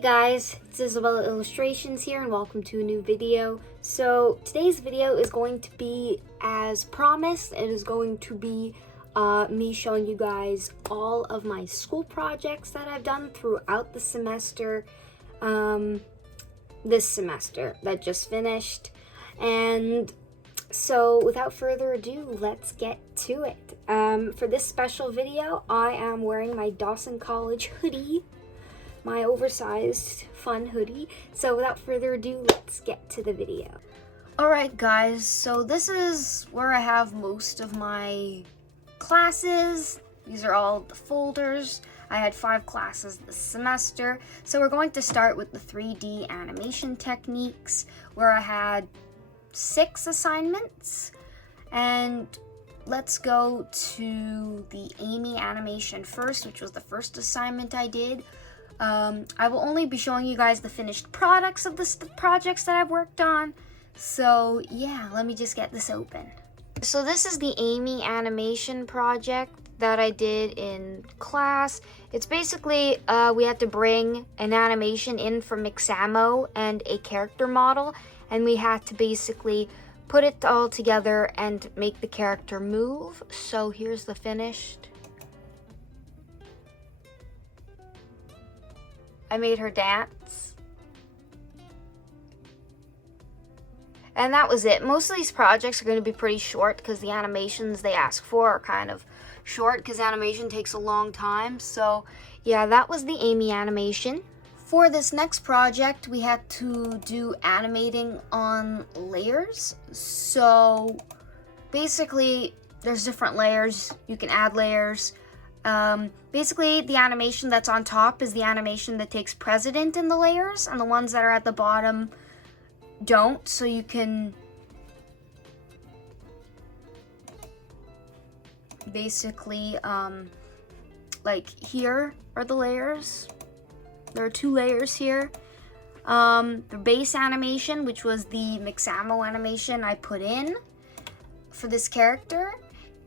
guys, it's Isabella Illustrations here and welcome to a new video. So today's video is going to be, as promised, it is going to be me showing you guys all of my school projects that I've done throughout the semester, this semester that just finished. And so without further ado, let's get to it. For this special video, I am wearing my Dawson College hoodie, my oversized fun hoodie. So without further ado, let's get to the video. Alright guys, so this is where I have most of my classes. These are all the folders. I had 5 classes this semester. So we're going to start with the 3D animation techniques, where I had 6 assignments. And let's go to the Amy animation first, which was the first assignment I did. I will only be showing you guys the finished products of the projects that I've worked on. So yeah, let me just get this open. So this is the Amy animation project that I did in class. It's basically, we had to bring an animation in from Mixamo and a character model, and we had to basically put it all together and make the character move. So here's the finished. I made her dance. And that was it. Most of these projects are going to be pretty short because the animations they ask for are kind of short because animation takes a long time. So yeah, that was the Amy animation. For this next project, we had to do animating on layers. So basically, there's different layers. You can add layers. Basically, the animation that's on top is the animation that takes precedent in the layers, and the ones that are at the bottom don't. So you can basically, like here are the layers. There are 2 layers here. The base animation, which was the Mixamo animation I put in for this character,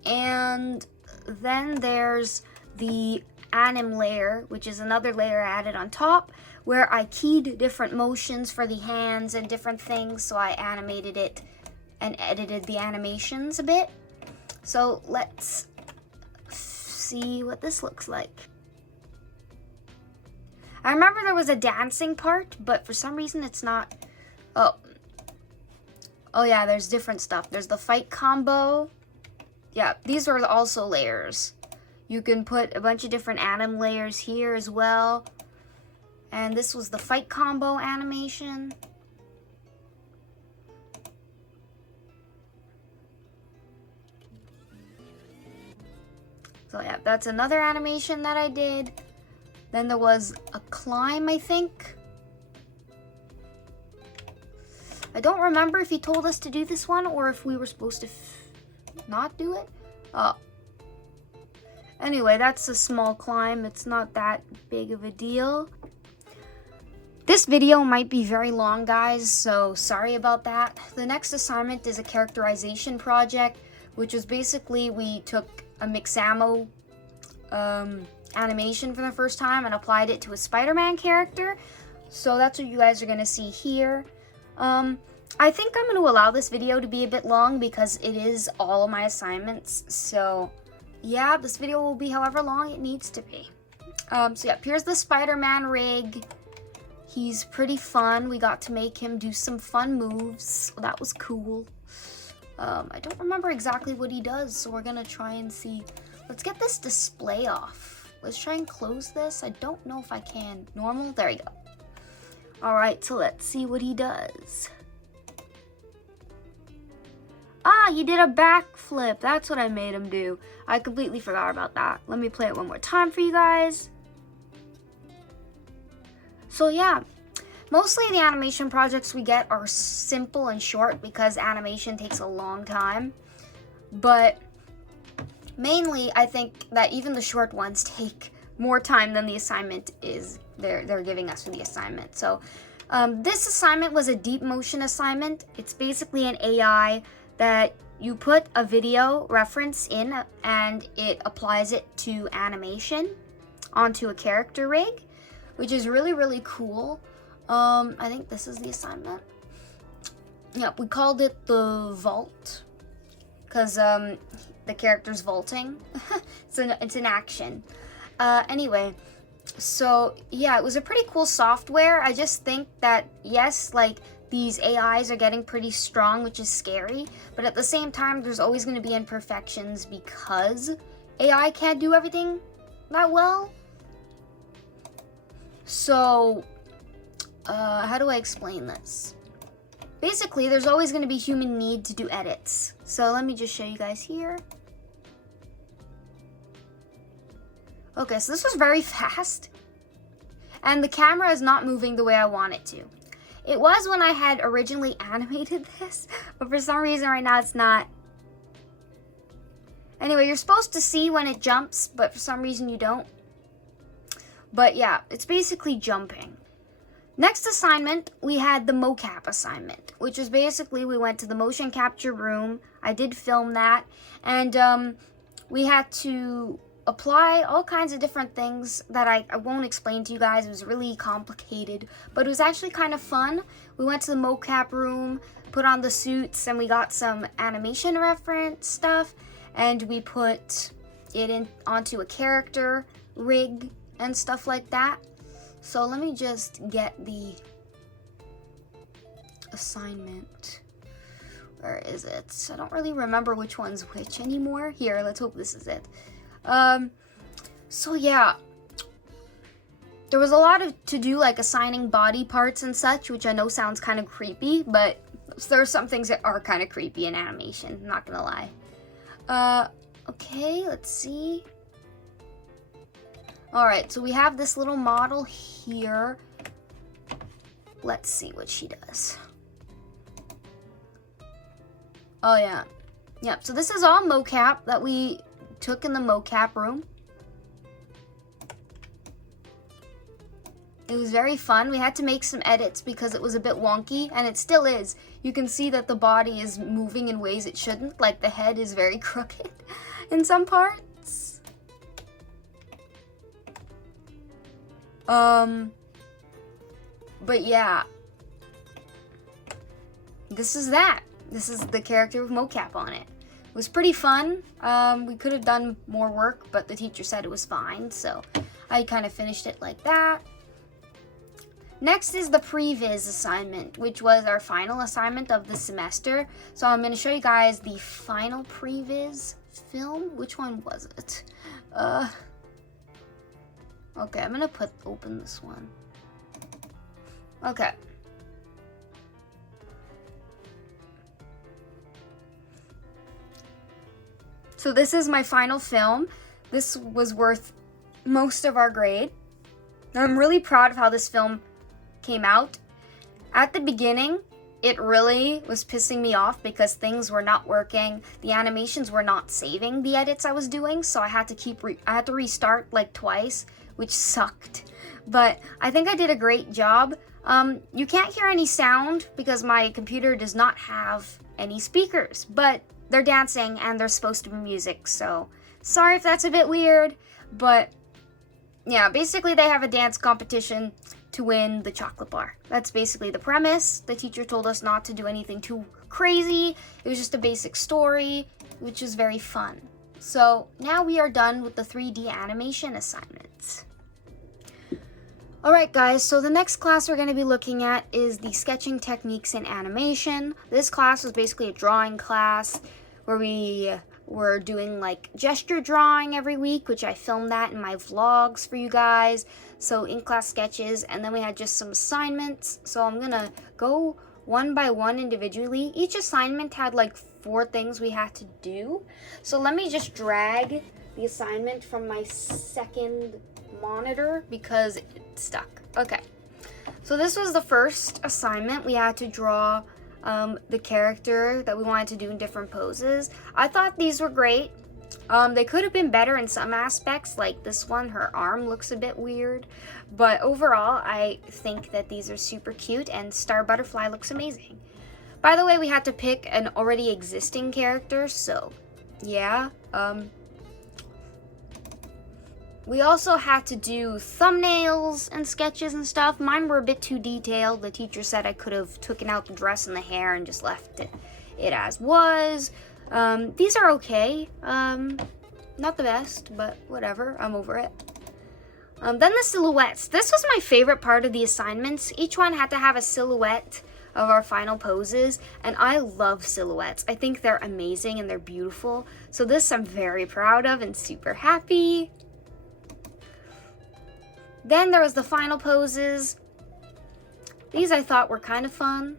and then there's the anim layer, which is another layer added on top, where I keyed different motions for the hands and different things, so I animated it and edited the animations a bit. So let's see what this looks like. I remember there was a dancing part, but for some reason it's not. Oh yeah, there's different stuff. There's the fight combo. Yeah, these are also layers. You can put a bunch of different anim layers here as well. And this was the fight combo animation. So yeah, that's another animation that I did. Then there was a climb, I think. I don't remember if he told us to do this one or if we were supposed to not do it. Anyway, that's a small climb. It's not that big of a deal. This video might be very long, guys, so sorry about that. The next assignment is a characterization project, which was basically we took a Mixamo animation for the first time and applied it to a Spider-Man character. So that's what you guys are going to see here. I think I'm going to allow this video to be a bit long because it is all of my assignments. So yeah, this video will be however long it needs to be. So yeah, here's the Spider-Man rig. He's pretty fun. We got to make him do some fun moves. That was cool. I don't remember exactly what he does, so we're gonna try and see. Let's get this display off. Let's try and close this. I don't know if I can. Normal? There you go. Alright, so let's see what he does. Ah, he did a backflip. That's what I made him do. I completely forgot about that. Let me play it one more time for you guys. So yeah, mostly the animation projects we get are simple and short because animation takes a long time. But mainly, I think that even the short ones take more time than the assignment is they're giving us for the assignment. So this assignment was a deep motion assignment. It's basically an AI that you put a video reference in and it applies it to animation onto a character rig, which is really, really cool. I think this is the assignment. Yep, we called it the vault because the character's vaulting. it's an action. Anyway, so yeah, it was a pretty cool software. I just think that, yes, like, these AIs are getting pretty strong, which is scary, but at the same time, there's always going to be imperfections because AI can't do everything that well. So, how do I explain this? Basically, there's always going to be human need to do edits. So let me just show you guys here. Okay, so this was very fast. And the camera is not moving the way I want it to. It was when I had originally animated this, but for some reason right now it's not. Anyway, you're supposed to see when it jumps, but for some reason you don't. But yeah, it's basically jumping. Next assignment, we had the mocap assignment, which was basically we went to the motion capture room. I did film that, and we had to apply all kinds of different things that I won't explain to you guys. It was really complicated, but it was actually kind of fun. We went to the mocap room, put on the suits, and we got some animation reference stuff, and we put it onto a character rig and stuff like that. So let me just get the assignment. Where is it? I don't really remember which one's which anymore. Here, let's hope this is it. So yeah, there was a lot to do, like assigning body parts and such, which I know sounds kind of creepy, but there are some things that are kind of creepy in animation, I'm not gonna lie. Okay, let's see. Alright, so we have this little model here. Let's see what she does. Oh yeah. Yep, so this is all mocap that we took in the mocap room. It was very fun. We had to make some edits because it was a bit wonky, and it still is. You can see that the body is moving in ways it shouldn't, like the head is very crooked in some parts. But yeah. This is that. This is the character with mocap on it. It was pretty fun. We could have done more work, but the teacher said it was fine, so I kind of finished it like that. Next is the previs assignment, which was our final assignment of the semester. So I'm going to show you guys the final previs film. Which one was it? Okay, I'm going to open this one. Okay. So this is my final film. This was worth most of our grade. I'm really proud of how this film came out. At the beginning, it really was pissing me off because things were not working. The animations were not saving the edits I was doing, so I had to restart like twice, which sucked. But I think I did a great job. You can't hear any sound because my computer does not have any speakers, but they're dancing and they're supposed to be music, so sorry if that's a bit weird, but yeah, basically they have a dance competition to win the chocolate bar. That's basically the premise. The teacher told us not to do anything too crazy. It was just a basic story, which is very fun. So now we are done with the 3D animation assignments. Alright guys, so the next class we're going to be looking at is the sketching techniques in animation. This class was basically a drawing class where we were doing like gesture drawing every week, which I filmed that in my vlogs for you guys. So in-class sketches, and then we had just some assignments. So I'm gonna go one by one individually. Each assignment had like 4 things we had to do. So let me just drag the assignment from my second monitor because it's stuck. Okay, so this was the first assignment. We had to draw the character that we wanted to do in different poses. I thought these were great. They could have been better in some aspects, like this one, her arm looks a bit weird, but overall I think that these are super cute, and Star Butterfly looks amazing. By the way, we had to pick an already existing character, so yeah. We also had to do thumbnails and sketches and stuff. Mine were a bit too detailed. The teacher said I could have taken out the dress and the hair and just left it as was. These are okay. Not the best, but whatever. I'm over it. Then the silhouettes. This was my favorite part of the assignments. Each one had to have a silhouette of our final poses, and I love silhouettes. I think they're amazing and they're beautiful. So this I'm very proud of and super happy. Then there was the final poses. These I thought were kind of fun.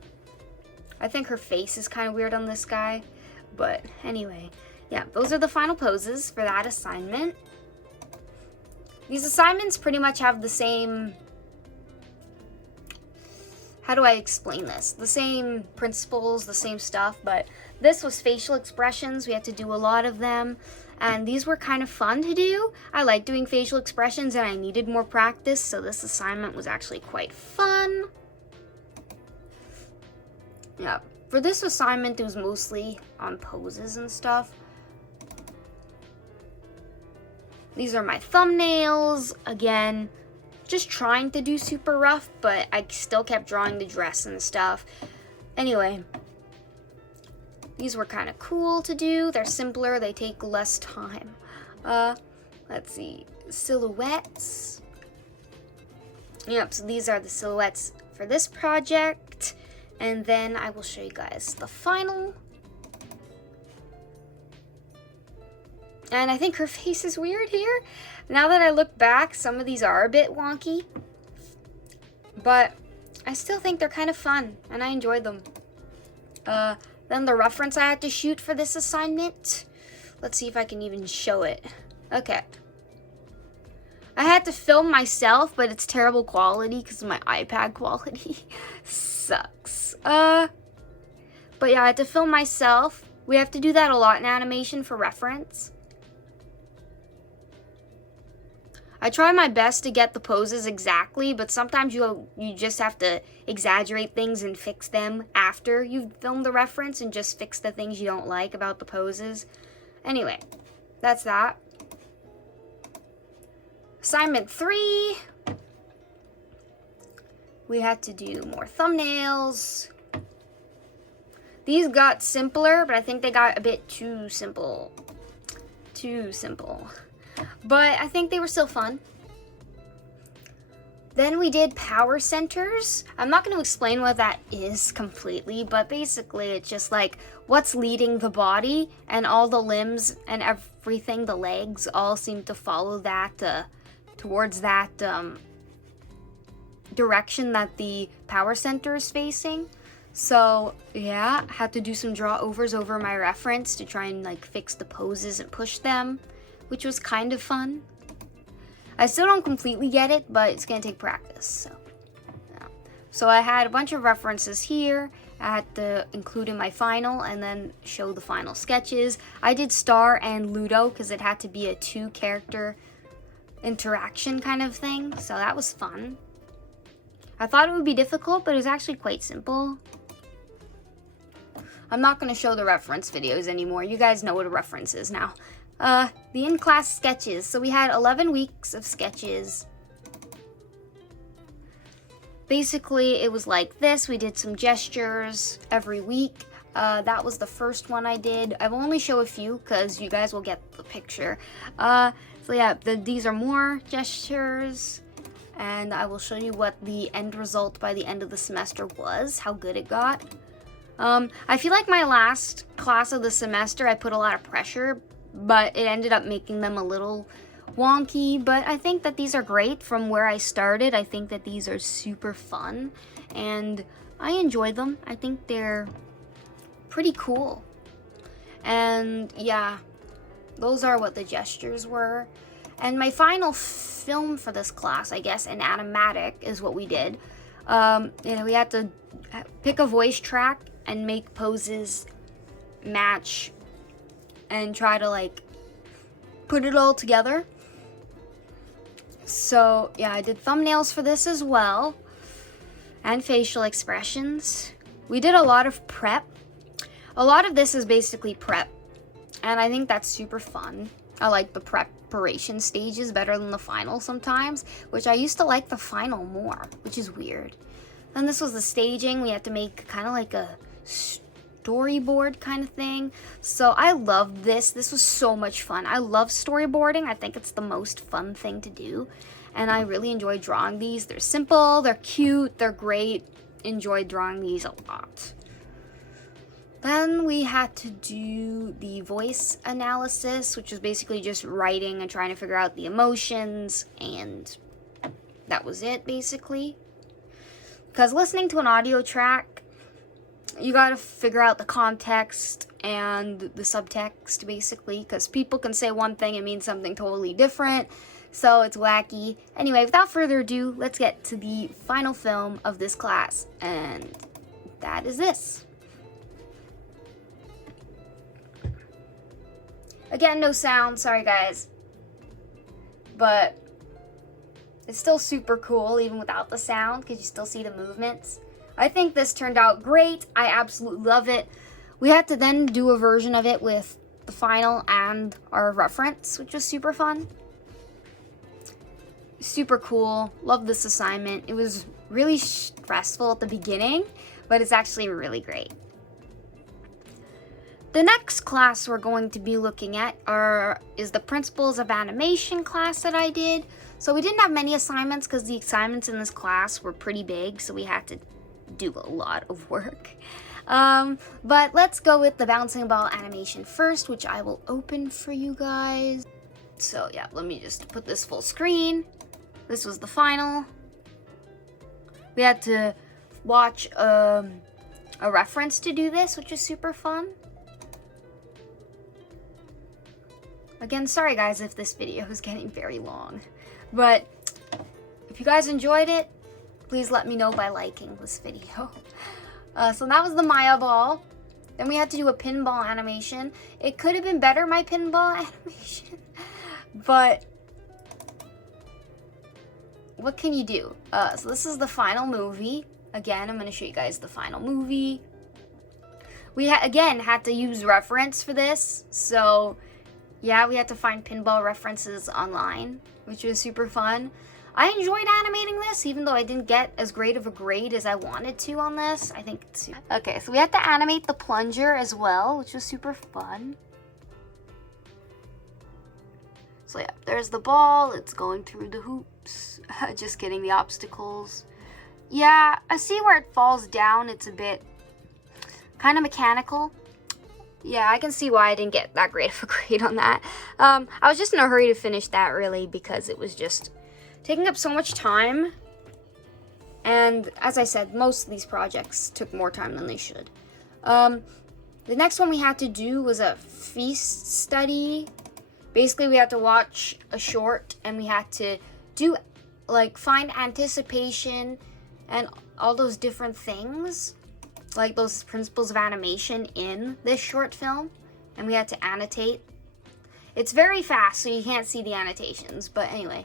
I think her face is kind of weird on this guy, but anyway. Yeah, those are the final poses for that assignment. These assignments pretty much have the same, how do I explain this? The same principles, the same stuff, but this was facial expressions. We had to do a lot of them, and these were kind of fun to do. I like doing facial expressions, and I needed more practice, so this assignment was actually quite fun. Yeah, for this assignment, it was mostly on poses and stuff. These are my thumbnails. Again, just trying to do super rough, but I still kept drawing the dress and stuff. Anyway, these were kind of cool to do. They're simpler, they take less time. Let's see, silhouettes. Yep, so these are the silhouettes for this project. And then I will show you guys the final. And I think her face is weird here. Now that I look back, some of these are a bit wonky. But I still think they're kind of fun, and I enjoyed them. Then the reference I had to shoot for this assignment. Let's see if I can even show it. Okay. I had to film myself, but it's terrible quality because my iPad quality sucks. But yeah, I had to film myself. We have to do that a lot in animation for reference. I try my best to get the poses exactly, but sometimes you just have to exaggerate things and fix them after you've filmed the reference and just fix the things you don't like about the poses. Anyway, that's that. Assignment 3. We had to do more thumbnails. These got simpler, but I think they got a bit too simple. But I think they were still fun. Then we did power centers. I'm not going to explain what that is completely, but basically it's just like what's leading the body, and all the limbs and everything, the legs, all seem to follow that, towards that direction that the power center is facing. So yeah, I had to do some draw overs over my reference to try and like fix the poses and push them, which was kind of fun. I still don't completely get it, but it's gonna take practice. So, yeah. So I had a bunch of references here. I had to include in my final and then show the final sketches. I did Star and Ludo because it had to be a 2-character interaction kind of thing, so that was fun. I thought it would be difficult, but it was actually quite simple. I'm not going to show the reference videos anymore. You guys know what a reference is now. The in-class sketches. So we had 11 weeks of sketches. Basically, it was like this. We did some gestures every week. That was the first one I did. I will only show a few because you guys will get the picture. So yeah, these are more gestures. And I will show you what the end result by the end of the semester was, how good it got. I feel like my last class of the semester, I put a lot of pressure, but it ended up making them a little wonky. But I think that these are great from where I started. I think that these are super fun, and I enjoy them. I think they're pretty cool. And yeah, those are what the gestures were. And my final film for this class, I guess, an animatic, is what we did. We had to pick a voice track and make poses match and try to like put it all together. So yeah, I did thumbnails for this as well, and facial expressions. We did a lot of prep. A lot of this is basically prep, and I think that's super fun. I like the prep preparation stages better than the final sometimes, which I used to like the final more, which is weird. Then this was the staging. We had to make kind of like a storyboard kind of thing. So I loved this. This was so much fun. I love storyboarding. I think it's the most fun thing to do. And I really enjoy drawing these. They're simple, they're cute, they're great. Enjoyed drawing these a lot. Then we had to do the voice analysis, which was basically just writing and trying to figure out the emotions, and that was it basically. Because listening to an audio track, you gotta figure out the context and the subtext basically, because people can say one thing and mean something totally different, so it's wacky. Anyway, without further ado, let's get to the final film of this class, and that is this. Again, no sound, sorry guys. But it's still super cool even without the sound because you still see the movements. I think this turned out great. I absolutely love it. We had to then do a version of it with the final and our reference, which was super fun. Super cool. Love this assignment. It was really stressful at the beginning, but it's actually really great. The next class we're going to be looking at is the Principles of Animation class that I did. So we didn't have many assignments because the assignments in this class were pretty big, so we had to do a lot of work. But let's go with the bouncing ball animation first, which I will open for you guys. So yeah, let me just put this full screen. This was the final. We had to watch a reference to do this, which is super fun. Again, sorry guys if this video is getting very long, but if you guys enjoyed it, please let me know by liking this video. So that was the Maya ball. Then we had to do a pinball animation. It could have been better, my pinball animation, but what can you do? So this is the final movie. Again, I'm going to show you guys the final movie. We again had to use reference for this, so yeah, we had to find pinball references online, which was super fun. I enjoyed animating this, even though I didn't get as great of a grade as I wanted to on this. I think it's... Okay, so we had to animate the plunger as well, which was super fun. So yeah, there's the ball. It's going through the hoops. Just getting the obstacles. Yeah, I see where it falls down. It's a bit kind of mechanical. Yeah, I can see why I didn't get that great of a grade on that. I was just in a hurry to finish that, really, because it was just taking up so much time. And as I said, most of these projects took more time than they should. The next one we had to do was a feast study. Basically, we had to watch a short, and we had to do, like, find anticipation and all those different things, like those principles of animation in this short film, and we had to annotate. It's very fast, so you can't see the annotations, but anyway,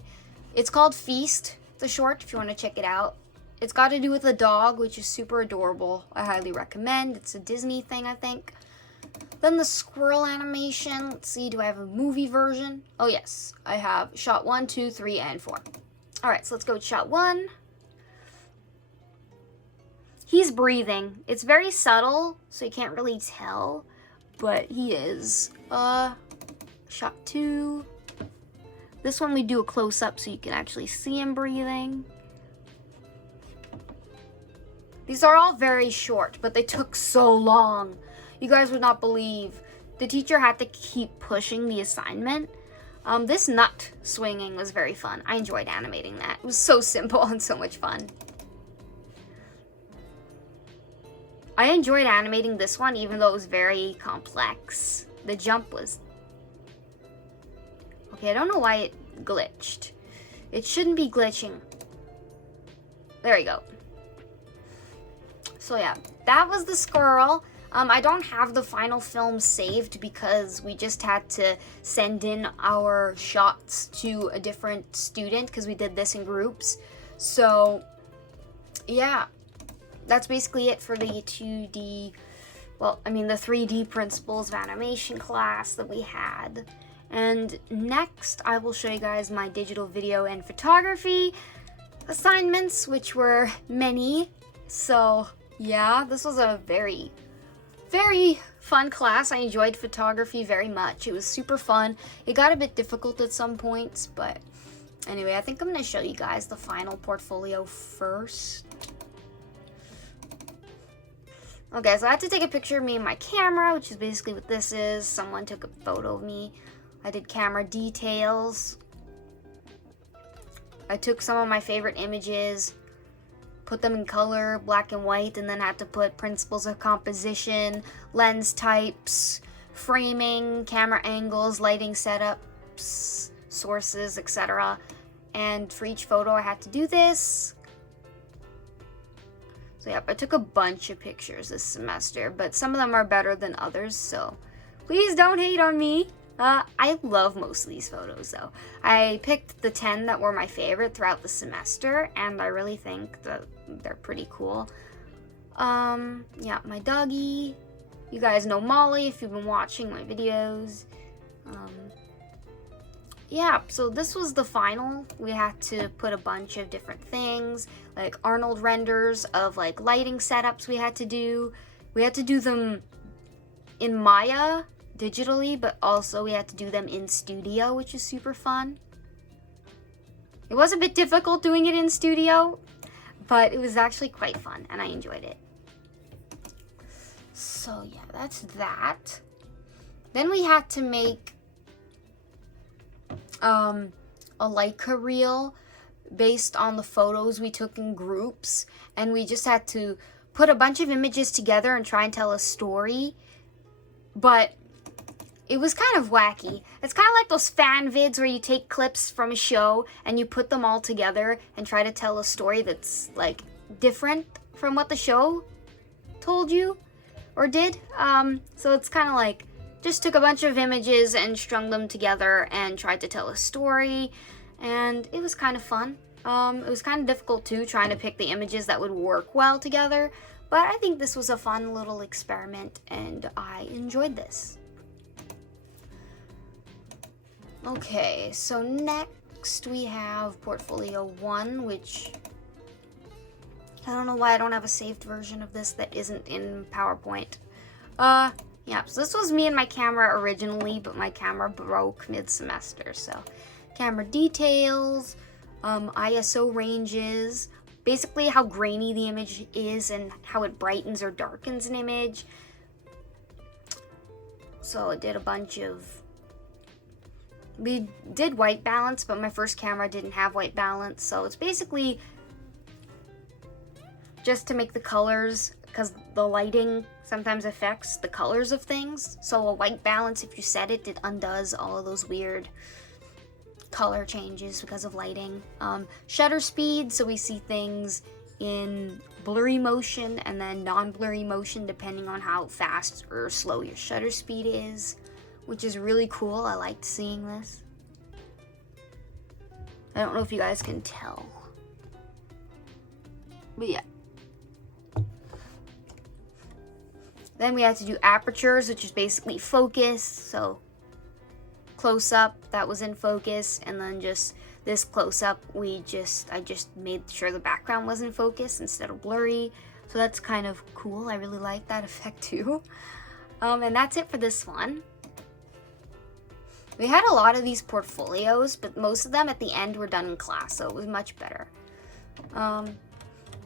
it's called Feast, the short, if you want to check it out. It's got to do with a dog, which is super adorable. I highly recommend. It's a Disney thing, I think. Then the squirrel animation. Let's see, do I have a movie version? Oh yes, I have shot 1, 2, 3, and 4. All right, so let's go with shot 1. He's breathing. It's very subtle, so you can't really tell, but he is. Shot 2. This one we do a close-up so you can actually see him breathing. These are all very short, but they took so long. You guys would not believe. The teacher had to keep pushing the assignment. This nut swinging was very fun. I enjoyed animating that. It was so simple and so much fun. I enjoyed animating this one, even though it was very complex. The jump was... Okay, I don't know why it glitched. It shouldn't be glitching. There you go. So yeah, that was the squirrel. I don't have the final film saved because we just had to send in our shots to a different student because we did this in groups. So yeah, that's basically it for the 2D, well, I mean the 3D principles of animation class that we had. And next, I will show you guys my digital video and photography assignments, which were many. So yeah, this was a very, very fun class. I enjoyed photography very much. It was super fun. It got a bit difficult at some points, but anyway, I think I'm gonna show you guys the final portfolio first. Okay, so I had to take a picture of me and my camera, which is basically what this is. Someone took a photo of me. I did camera details. I took some of my favorite images, put them in color, black and white, and then had to put principles of composition, lens types, framing, camera angles, lighting setups, sources, etc. And for each photo I had to do this. So yep, I took a bunch of pictures this semester, but some of them are better than others, so please don't hate on me. I love most of these photos though. I picked the 10 that were my favorite throughout the semester, and I really think that they're pretty cool. Yeah, my doggy. You guys know Molly if you've been watching my videos. Yeah, so this was the final. We had to put a bunch of different things, like Arnold renders of like lighting setups we had to do. We had to do them in Maya digitally, but also we had to do them in Studio, which is super fun. It was a bit difficult doing it in Studio, but it was actually quite fun and I enjoyed it. So yeah, that's that. Then we had to make a Leica reel based on the photos we took in groups, and we just had to put a bunch of images together and try and tell a story, but it was kind of wacky. It's kind of like those fan vids where you take clips from a show and you put them all together and try to tell a story that's like different from what the show told you or did. So it's kind of like just took a bunch of images and strung them together and tried to tell a story, and it was kind of fun. It was kind of difficult too, trying to pick the images that would work well together, but I think this was a fun little experiment and I enjoyed this. Okay, so next we have Portfolio 1, which I don't know why I don't have a saved version of this that isn't in PowerPoint. Yeah, so this was me and my camera originally, but my camera broke mid-semester, so camera details, ISO ranges, basically how grainy the image is and how it brightens or darkens an image. So I did a bunch of, we did white balance, but my first camera didn't have white balance, so it's basically just to make the colors, because the lighting sometimes affects the colors of things. So a white balance, if you set it, it undoes all of those weird color changes because of lighting. Shutter speed, so we see things in blurry motion and then non-blurry motion depending on how fast or slow your shutter speed is, which is really cool. I liked seeing this. I don't know if you guys can tell, but yeah. Then we had to do apertures, which is basically focus. So close up, that was in focus, and then just this close up, I just made sure the background was in focus instead of blurry. So that's kind of cool. I really like that effect too. And that's it for this one. We had a lot of these portfolios, but most of them at the end were done in class, so it was much better.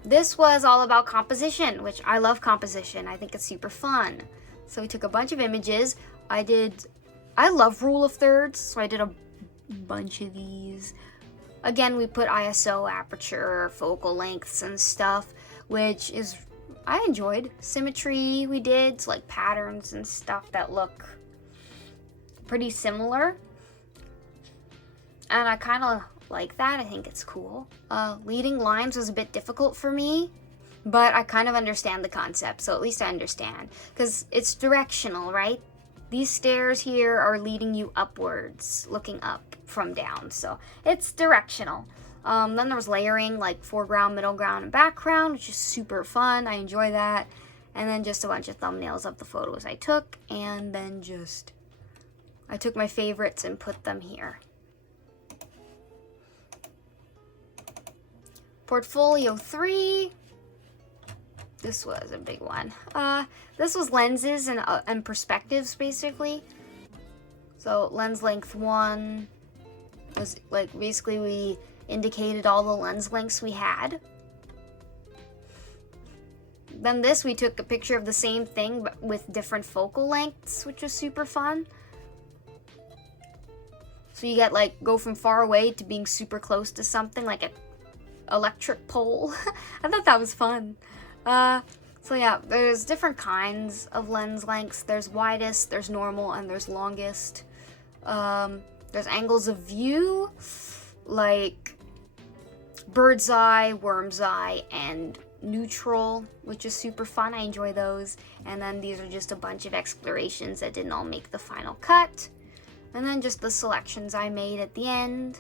This was all about composition, which I love composition. I think it's super fun. So we took a bunch of images. I love rule of thirds, so I did a bunch of these. Again, we put ISO, aperture, focal lengths and stuff, which is, I enjoyed. Symmetry we did, so like patterns and stuff that look pretty similar. And I kind of like that. I think it's cool. Leading lines was a bit difficult for me, but I kind of understand the concept, so at least I understand, because it's directional, right? These stairs here are leading you upwards, looking up from down, so it's directional. Then there was layering, like foreground, middle ground, and background, which is super fun. I enjoy that. And then just a bunch of thumbnails of the photos I took, and then I took my favorites and put them here. Portfolio 3. This was a big one. This was lenses and perspectives, basically. So lens length 1 was like, basically we indicated all the lens lengths we had. Then this, we took a picture of the same thing but with different focal lengths, which was super fun. So you get like, go from far away to being super close to something, like an electric pole. I thought that was fun. So yeah, there's different kinds of lens lengths. There's widest, there's normal, and there's longest. There's angles of view, like bird's eye, worm's eye, and neutral, which is super fun. I enjoy those. And then these are just a bunch of explorations that didn't all make the final cut. And then just the selections I made at the end.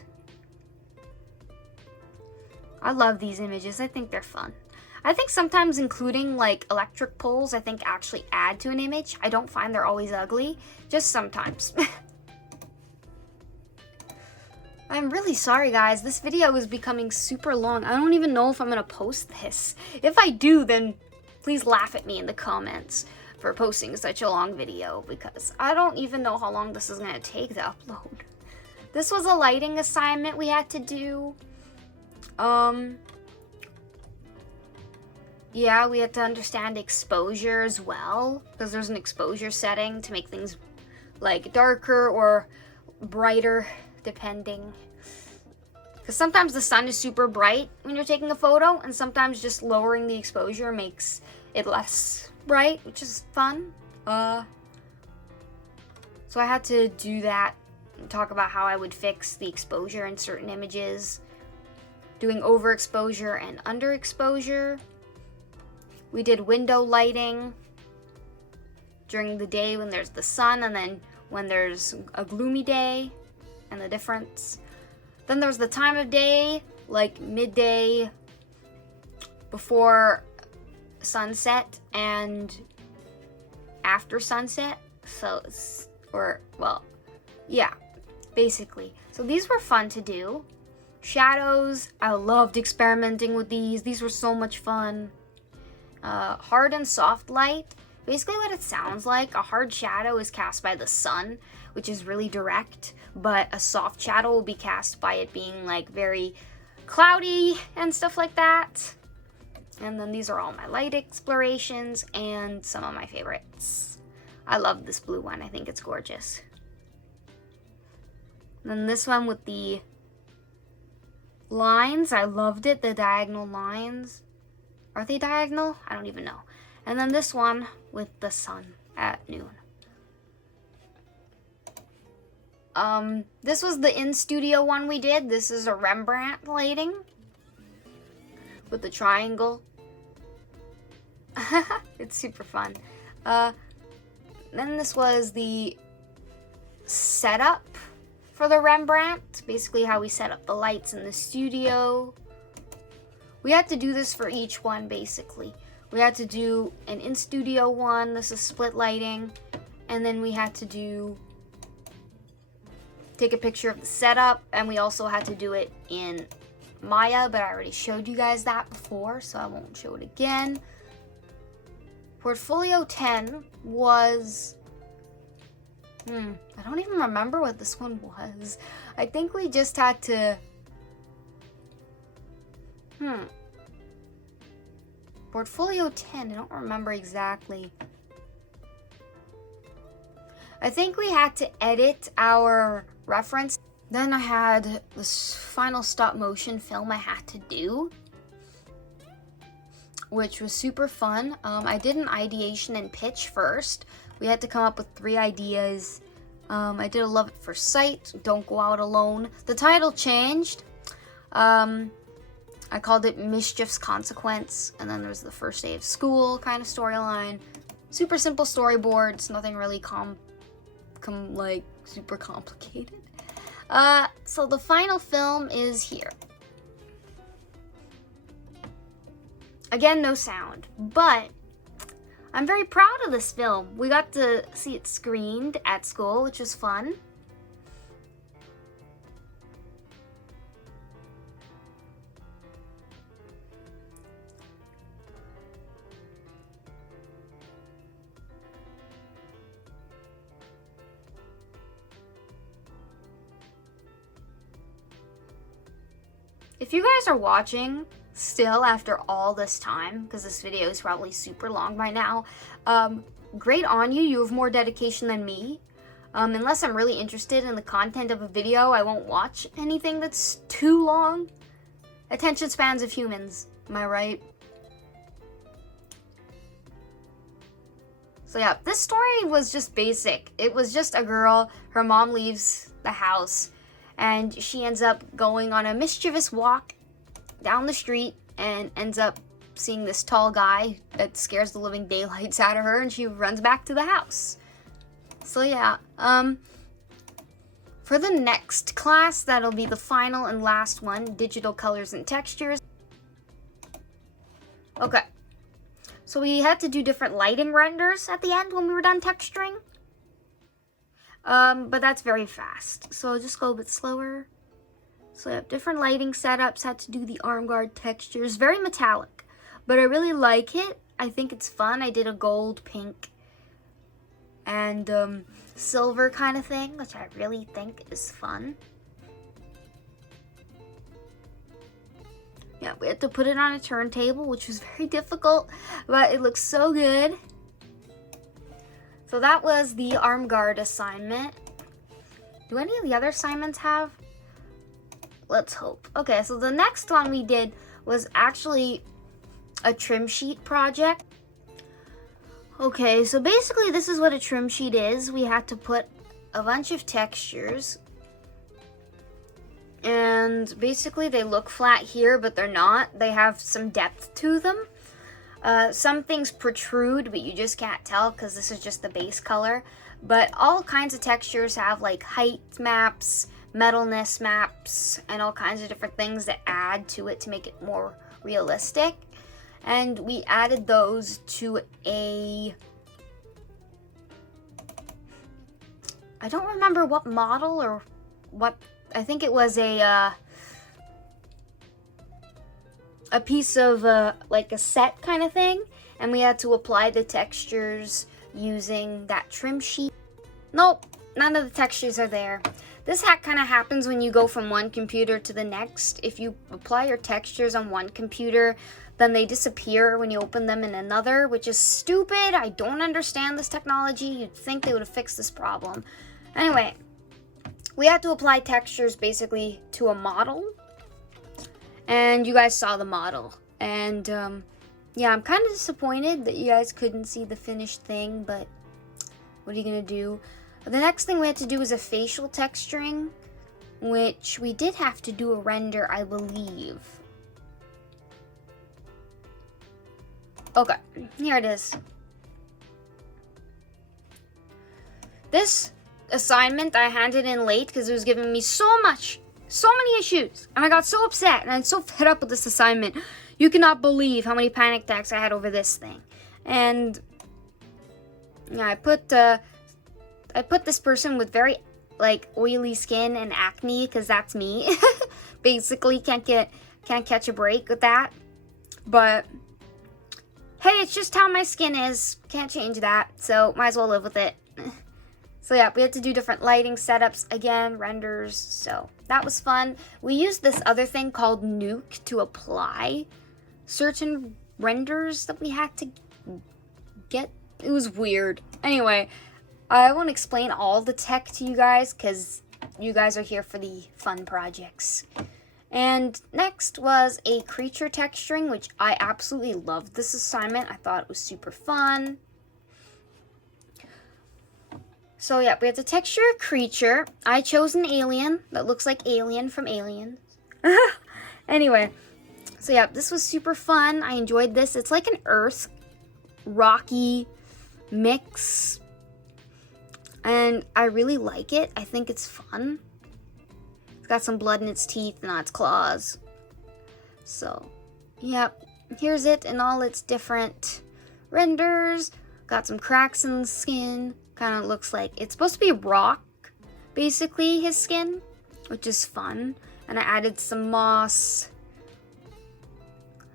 I love these images. I think they're fun. I think sometimes including like electric poles, I think actually add to an image. I don't find they're always ugly, just sometimes. I'm really sorry guys, this video is becoming super long. I don't even know if I'm gonna post this. If I do, then please laugh at me in the comments for posting such a long video, because I don't even know how long this is gonna take to upload. This was a lighting assignment we had to do. Yeah, we had to understand exposure as well, because there's an exposure setting to make things like darker or brighter, depending. Because sometimes the sun is super bright when you're taking a photo, and sometimes just lowering the exposure makes it less bright, which is fun. So I had to do that and talk about how I would fix the exposure in certain images, doing overexposure and underexposure. We did window lighting during the day when there's the sun, and then when there's a gloomy day, and the difference. Then there's the time of day, like midday, before sunset, and after sunset. So, yeah, basically. So these were fun to do. Shadows, I loved experimenting with these. These were so much fun. Hard and soft light. Basically what it sounds like, a hard shadow is cast by the sun, which is really direct, but a soft shadow will be cast by it being like very cloudy and stuff like that. And then these are all my light explorations and some of my favorites. I love this blue one, I think it's gorgeous. And then this one with the lines, I loved it, the diagonal lines. Are they diagonal? I don't even know. And then this one with the sun at noon. This was the in-studio one we did. This is a Rembrandt lighting with the triangle. It's super fun. Then this was the setup for the Rembrandt. Basically how we set up the lights in the studio. We had to do this for each one, basically. We had to do an in-studio one. This is split lighting. And then we had to take a picture of the setup. And we also had to do it in Maya, but I already showed you guys that before, so I won't show it again. Portfolio 10 was... I don't even remember what this one was. I think we just had to... Portfolio 10, I don't remember exactly. I think we had to edit our reference. Then I had this final stop motion film I had to do, which was super fun. I did an ideation and pitch first. We had to come up with 3 ideas. I did a Love at First Sight, Don't Go Out Alone. The title changed. I called it Mischief's Consequence, and then there's the first day of school kind of storyline. Super simple storyboards, nothing really super complicated. So the final film is here. Again, no sound, but I'm very proud of this film. We got to see it screened at school, which was fun. If you guys are watching still after all this time, because this video is probably super long by now, great on you. You have more dedication than me. Unless I'm really interested in the content of a video, I won't watch anything that's too long. Attention spans of humans, am I right? So yeah, this story was just basic. It was just a girl, her mom leaves the house, and she ends up going on a mischievous walk down the street and ends up seeing this tall guy that scares the living daylights out of her, and she runs back to the house. So yeah, for the next class, that'll be the final and last one, digital colors and textures. Okay, so we had to do different lighting renders at the end when we were done texturing. But that's very fast, so just go a bit slower. So I have different lighting setups, had to do the arm guard textures, very metallic, but I really like it. I think it's fun. I did a gold, pink, and silver kind of thing, which I really think is fun. Yeah, we had to put it on a turntable, which was very difficult, but it looks so good. So that was the arm guard assignment. Do any of the other assignments have? Let's hope. Okay, so the next one we did was actually a trim sheet project. Okay, so basically this is what a trim sheet is. We had to put a bunch of textures. And basically they look flat here, but they're not. They have some depth to them. Some things protrude, but you just can't tell because this is just the base color. But all kinds of textures have like height maps, metalness maps, and all kinds of different things that add to it to make it more realistic. And we added those to I don't remember what model or what, I think it was a piece of like a set kind of thing, and we had to apply the textures using that trim sheet. Nope, none of the textures are there. This kind of happens when you go from one computer to the next. If you apply your textures on one computer, then they disappear when you open them in another, which is stupid. I don't understand this technology. You'd think they would have fixed this problem. Anyway, we had to apply textures basically to a model. And you guys saw the model. And yeah, I'm kind of disappointed that you guys couldn't see the finished thing, but what are you going to do? The next thing we had to do was a facial texturing, which we did have to do a render, I believe. Okay, here it is. This assignment I handed in late because it was giving me so many issues, and I got so upset, and I'm so fed up with this assignment. You cannot believe how many panic attacks I had over this thing. And yeah, I put this person with very like oily skin and acne, because that's me. Basically, can't catch a break with that. But hey, it's just how my skin is. Can't change that, so might as well live with it. So yeah, we had to do different lighting setups, again, renders, so that was fun. We used this other thing called Nuke to apply certain renders that we had to get. It was weird. Anyway, I won't explain all the tech to you guys because you guys are here for the fun projects. And next was a creature texturing, which I absolutely loved this assignment. I thought it was super fun. So yeah, we have to texture a creature. I chose an alien that looks like Alien from Aliens. Anyway, so yeah, this was super fun. I enjoyed this. It's like an earth rocky mix, and I really like it. I think it's fun. It's got some blood in its teeth and on its claws. So, yep, here's it in all its different renders. Got some cracks in the skin. Kind of looks like it's supposed to be rock, basically, his skin, which is fun. And I added some moss.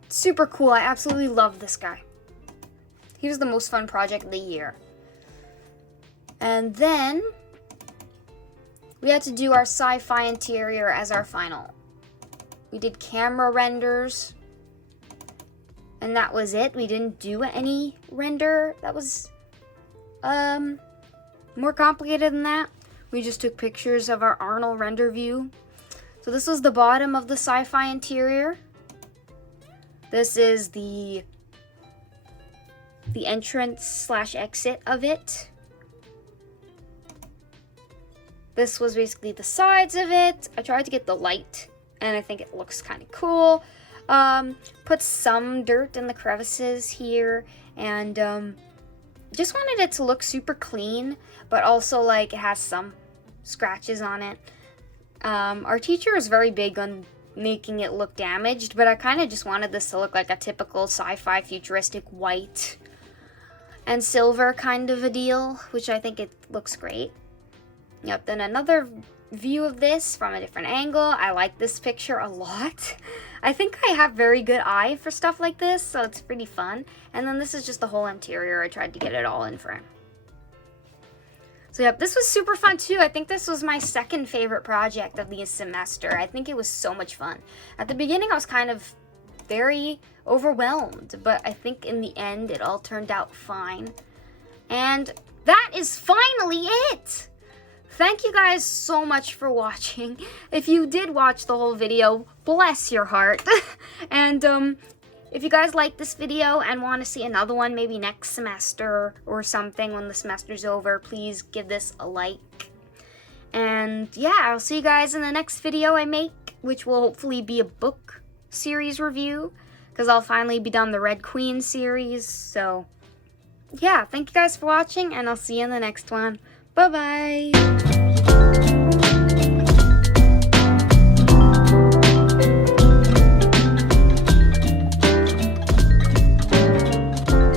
Super cool. I absolutely love this guy. He was the most fun project of the year. And then we had to do our sci-fi interior as our final. We did camera renders. And that was it. We didn't do any render that was more complicated than that. We just took pictures of our Arnold render view. So this was the bottom of the sci-fi interior. This is the entrance / exit of it. This was basically the sides of it. I tried to get the light, and I think it looks kind of cool. Put some dirt in the crevices here, and just wanted it to look super clean, but also like it has some scratches on it. Our teacher was very big on making it look damaged, but I kind of just wanted this to look like a typical sci-fi futuristic white and silver kind of a deal, which I think it looks great. Yep, then another view of this from a different angle. I like this picture a lot. I think I have very good eye for stuff like this, so it's pretty fun. And then this is just the whole interior. I tried to get it all in frame. So yep, this was super fun too. I think this was my second favorite project of the semester. I think it was so much fun. At the beginning I was kind of very overwhelmed, but I think in the end it all turned out fine. And that is finally it! Thank you guys so much for watching. If you did watch the whole video, bless your heart. And if you guys like this video and want to see another one maybe next semester or something when the semester's over, please give this a like. And yeah, I'll see you guys in the next video I make, which will hopefully be a book series review, because I'll finally be done the Red Queen series. So yeah, thank you guys for watching, and I'll see you in the next one. Bye-bye!